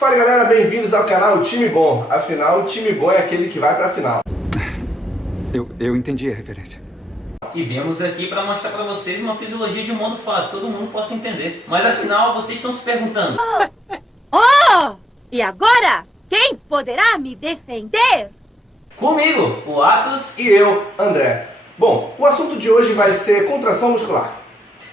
Fala galera, bem-vindos ao canal Time Bom. Afinal, o time bom é aquele que vai pra final. Eu entendi a referência. E viemos aqui para mostrar para vocês uma fisiologia de um modo fácil, todo mundo possa entender. Mas afinal, vocês estão se perguntando: Oh! E agora? Quem poderá me defender? comigo, o Atos e eu. André. Bom, o assunto de hoje vai ser contração muscular.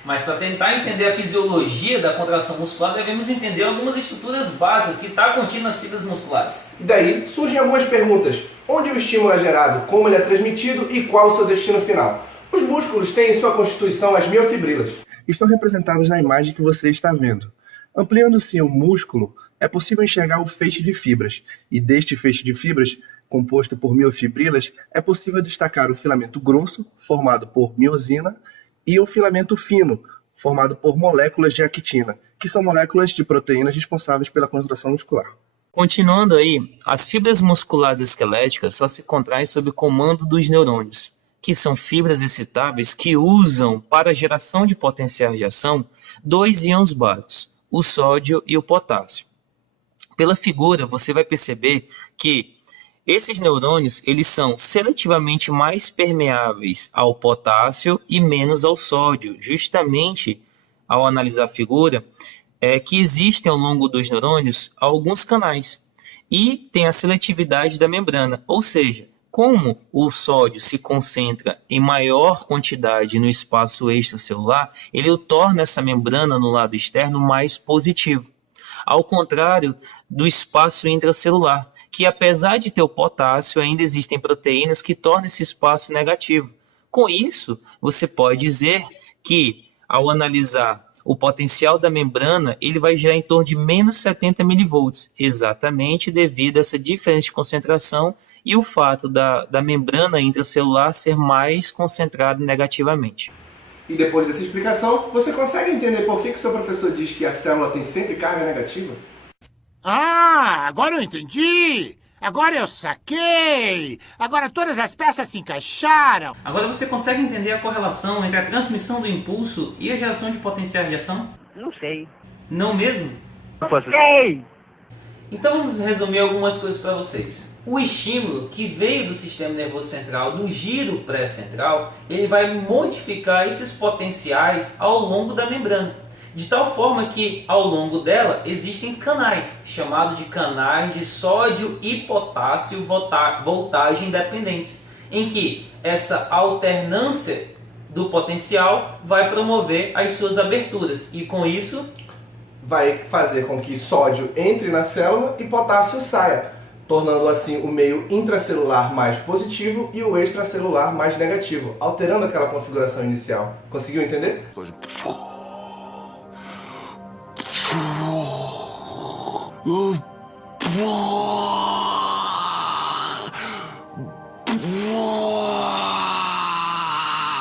Mas para tentar entender a fisiologia da contração muscular, devemos entender algumas estruturas básicas que estão contidas nas fibras musculares. E daí surgem algumas perguntas. Onde o estímulo é gerado, como ele é transmitido e qual o seu destino final? Os músculos têm em sua constituição as miofibrilas. Estão representadas na imagem que você está vendo. Ampliando-se o músculo, é possível enxergar o feixe de fibras. E deste feixe de fibras, composto por miofibrilas, é possível destacar o filamento grosso, formado por miosina, e o filamento fino, formado por moléculas de actina, que são moléculas de proteínas responsáveis pela contração muscular. Continuando aí, as fibras musculares esqueléticas só se contraem sob o comando dos neurônios, que são fibras excitáveis que usam para a geração de potenciais de ação dois íons básicos, o sódio e o potássio. Pela figura, você vai perceber que esses neurônios eles são seletivamente mais permeáveis ao potássio e menos ao sódio. Justamente, ao analisar a figura, é que existem ao longo dos neurônios alguns canais e tem a seletividade da membrana, ou seja, como o sódio se concentra em maior quantidade no espaço extracelular, ele o torna essa membrana no lado externo mais positivo. Ao contrário do espaço intracelular, que apesar de ter o potássio, ainda existem proteínas que tornam esse espaço negativo. Com isso, você pode dizer que, ao analisar o potencial da membrana, ele vai gerar em torno de menos 70 mV, exatamente devido a essa diferença de concentração e o fato da membrana intracelular ser mais concentrada negativamente. E depois dessa explicação, você consegue entender por que o seu professor diz que a célula tem sempre carga negativa? Ah, agora eu entendi! Agora eu saquei! Agora todas as peças se encaixaram! Agora você consegue entender a correlação entre a transmissão do impulso e a geração de potenciais de ação? Não sei. Não mesmo? Sei! Então vamos resumir algumas coisas para vocês. O estímulo que veio do sistema nervoso central, do giro pré-central, ele vai modificar esses potenciais ao longo da membrana, de tal forma que ao longo dela existem canais, chamados de canais de sódio e potássio voltagem dependentes, em que essa alternância do potencial vai promover as suas aberturas e com isso vai fazer com que sódio entre na célula e potássio saia, tornando assim o meio intracelular mais positivo e o extracelular mais negativo, alterando aquela configuração inicial. Conseguiu entender?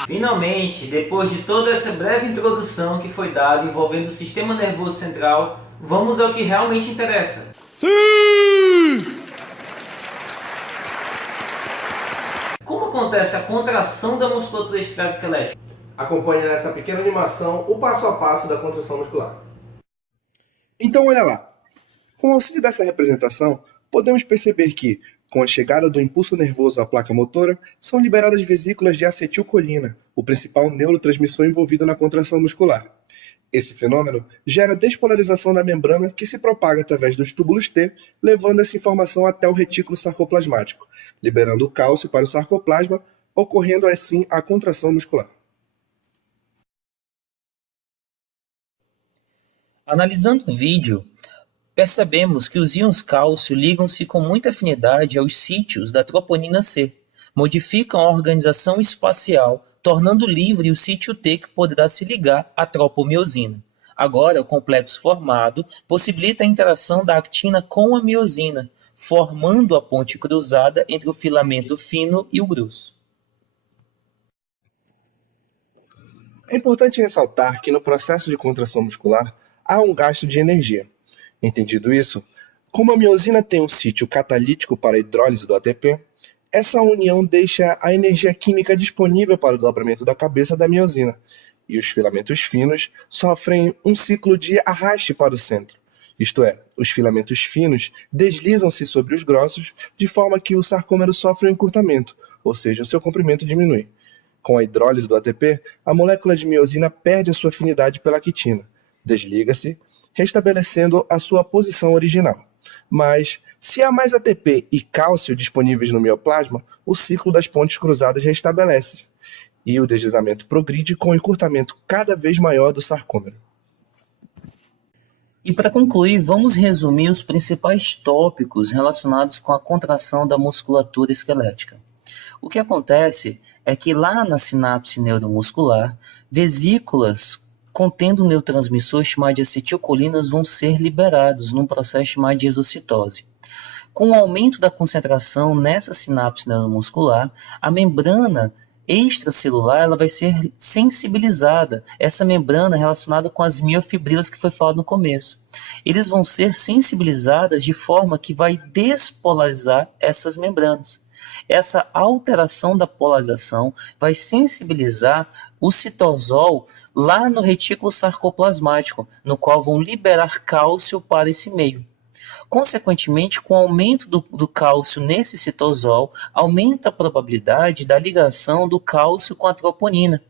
Finalmente, depois de toda essa breve introdução que foi dada envolvendo o sistema nervoso central, vamos ao que realmente interessa. Sim! Como acontece a contração da musculatura esquelética? Acompanhe nessa pequena animação o passo a passo da contração muscular. Então olha lá. Com o auxílio dessa representação, podemos perceber que, com a chegada do impulso nervoso à placa motora, são liberadas vesículas de acetilcolina, o principal neurotransmissor envolvido na contração muscular. Esse fenômeno gera despolarização da membrana que se propaga através dos túbulos T, levando essa informação até o retículo sarcoplasmático, liberando o cálcio para o sarcoplasma, ocorrendo assim a contração muscular. Analisando o vídeo, percebemos que os íons cálcio ligam-se com muita afinidade aos sítios da troponina C, modificam a organização espacial, tornando livre o sítio T que poderá se ligar à tropomiosina. Agora, o complexo formado possibilita a interação da actina com a miosina, formando a ponte cruzada entre o filamento fino e o grosso. É importante ressaltar que no processo de contração muscular há um gasto de energia. Entendido isso, como a miosina tem um sítio catalítico para a hidrólise do ATP, essa união deixa a energia química disponível para o dobramento da cabeça da miosina, e os filamentos finos sofrem um ciclo de arraste para o centro, Isto é, os filamentos finos deslizam-se sobre os grossos de forma que o sarcômero sofre um encurtamento, ou seja, o seu comprimento diminui. Com a hidrólise do ATP, a molécula de miosina perde a sua afinidade pela quitina, desliga-se, restabelecendo a sua posição original. Mas, se há mais ATP e cálcio disponíveis no mioplasma, o ciclo das pontes cruzadas restabelece, e o deslizamento progride com o encurtamento cada vez maior do sarcômero. E para concluir, vamos resumir os principais tópicos relacionados com a contração da musculatura esquelética. O que acontece é que lá na sinapse neuromuscular, vesículas contendo um neurotransmissor chamado de acetilcolinas vão ser liberados num processo chamado de exocitose. Com o aumento da concentração nessa sinapse neuromuscular, a membrana extracelular ela vai ser sensibilizada. Essa membrana relacionada com as miofibrilas que foi falado no começo. Eles vão ser sensibilizadas de forma que vai despolarizar essas membranas. Essa alteração da polarização vai sensibilizar o citosol lá no retículo sarcoplasmático, no qual vão liberar cálcio para esse meio. Consequentemente, com o aumento do cálcio nesse citosol, aumenta a probabilidade da ligação do cálcio com a troponina.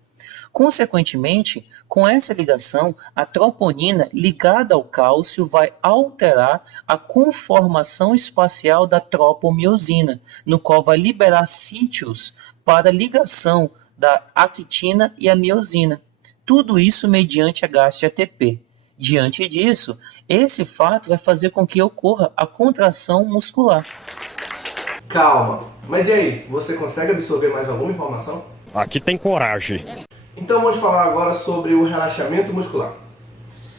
Consequentemente, com essa ligação, a troponina ligada ao cálcio vai alterar a conformação espacial da tropomiosina, no qual vai liberar sítios para ligação da actina e a miosina. Tudo isso mediante a gasto de ATP. Diante disso, esse fato vai fazer com que ocorra a contração muscular. Calma, mas e aí, você consegue absorver mais alguma informação? Aqui tem coragem. Então vamos falar agora sobre o relaxamento muscular.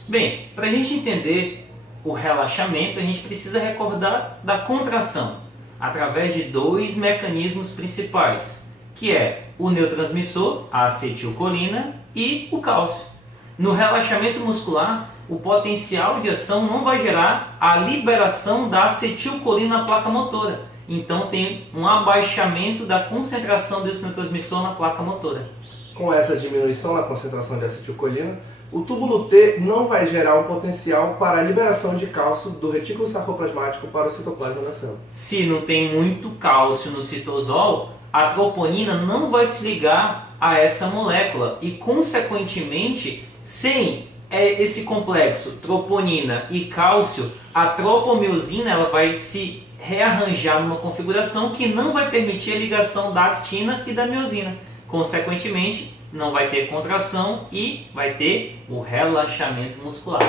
Bem, para a gente entender o relaxamento, a gente precisa recordar da contração, através de dois mecanismos principais, que é o neurotransmissor, a acetilcolina, e o cálcio. No relaxamento muscular, o potencial de ação não vai gerar a liberação da acetilcolina na placa motora. Então tem um abaixamento da concentração desse neurotransmissor na placa motora. Com essa diminuição na concentração de acetilcolina, o túbulo T não vai gerar um potencial para a liberação de cálcio do retículo sarcoplasmático para o citoplasma da célula. Se não tem muito cálcio no citosol, a troponina não vai se ligar a essa molécula e, consequentemente, sem esse complexo troponina e cálcio, a tropomiosina ela vai se rearranjar numa configuração que não vai permitir a ligação da actina e da miosina. Consequentemente, não vai ter contração e vai ter o relaxamento muscular.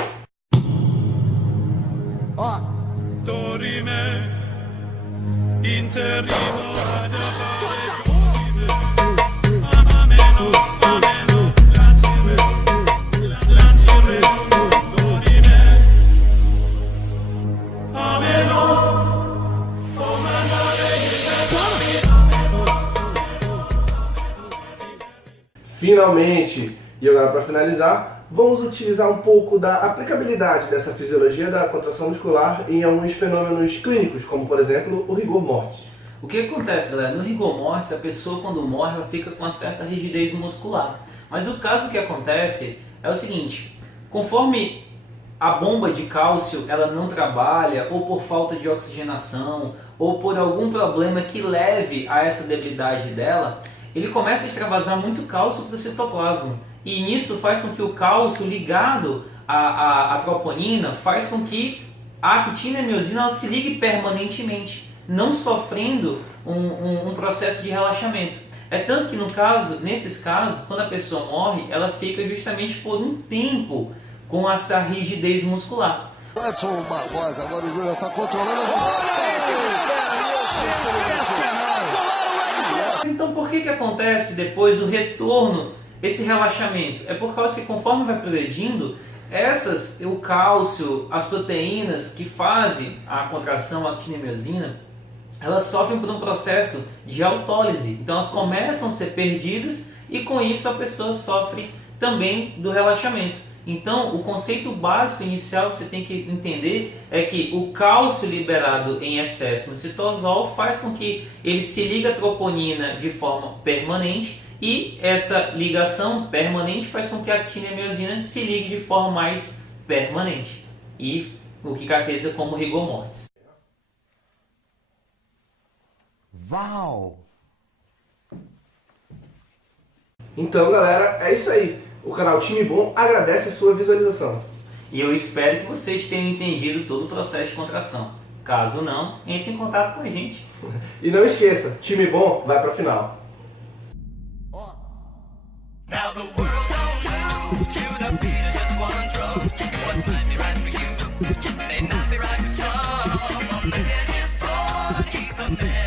Finalmente, e agora para finalizar, vamos utilizar um pouco da aplicabilidade dessa fisiologia da contração muscular em alguns fenômenos clínicos, como por exemplo o rigor mortis. O que acontece, galera? No rigor mortis, a pessoa quando morre ela fica com uma certa rigidez muscular. Mas o caso que acontece é o seguinte, conforme a bomba de cálcio ela não trabalha, ou por falta de oxigenação, ou por algum problema que leve a essa debilidade dela, ele começa a extravasar muito cálcio para o citoplasma. E nisso faz com que o cálcio ligado à troponina faz com que a actina e a miosina ela se ligue permanentemente, não sofrendo um processo de relaxamento. É tanto que nesses casos, quando a pessoa morre, ela fica justamente por um tempo com essa rigidez muscular. Edson Barbosa, agora o Júnior está controlando Então por que acontece depois o retorno, esse relaxamento? É por causa que conforme vai progredindo, o cálcio, as proteínas que fazem a contração actina-miosina, elas sofrem por um processo de autólise. Então elas começam a ser perdidas e com isso a pessoa sofre também do relaxamento. Então, o conceito básico inicial que você tem que entender é que o cálcio liberado em excesso no citosol faz com que ele se ligue à troponina de forma permanente e essa ligação permanente faz com que a actina e a miosina se liguem de forma mais permanente. E o que caracteriza como rigor mortis. Uau! Então, galera, é isso aí. O canal Time Bom agradece a sua visualização. E eu espero que vocês tenham entendido todo o processo de contração. Caso não, entre em contato com a gente. E não esqueça, time bom vai pra final. Now the world don't move to the beat of just one drum. What might be right for you may not be right for some. A man is born, he's a man.